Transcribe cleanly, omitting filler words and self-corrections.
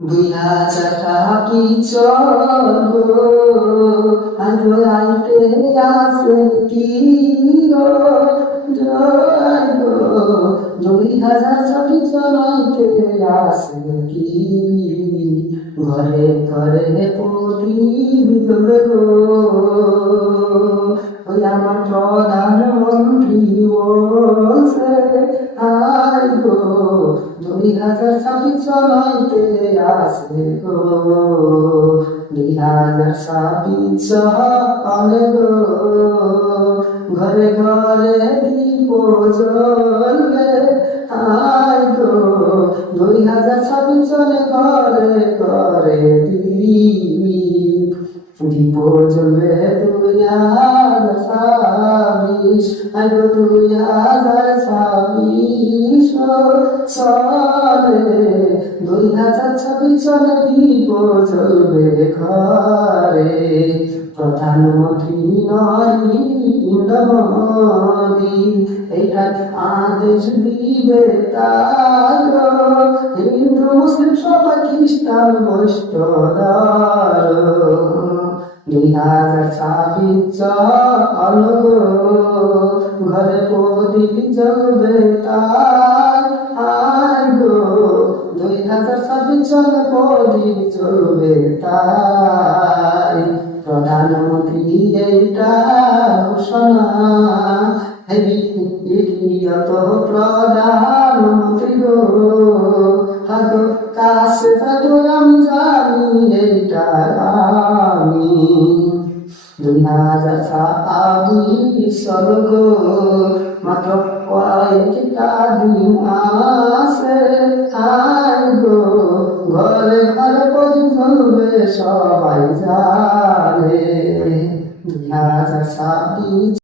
বিনা চাকা কি চলবো আইতে আসে কি গো জয় গো 2026 চলাইতে আসে কি ঘরে ঘরে প্রদীপ জ্বলে গো ওই আমার প্রধানমন্ত্রী বলছে আয় গো 2026 চলাইতে আসে গো 2026 চলে গো ঘরে ঘরে দীপ জ্বলবে আয় গো 2026 চলে ঘরে ঘরে দীপ জ্বলবে 2026 আয় গো 2026 চলে 2026 চলে দীপ জ্বলবে ঘরে প্রধানমন্ত্রী নরেন্দ্র মোদী এটা আদেশ দিবে তার হিন্দু মুসলিম সবাই খ্রিস্টান বৈষ্ণব 2026 চলো ঘরে প্রদীপ জ্বলবে তার আয় গো 2026 চলে প্রদীপ জ্বলবে তাই প্রধানমন্ত্রী এইটা ঘোষণা তো প্রধানমন্ত্রী গো হাগো কাছে থাকো আমি জানি এইটা আমি 2026 গো মাত্র কয়েকটা দিন আছে আয় গো ঘরে ঘরে প্রদীপ জ্বলবে সবাই জানে 2026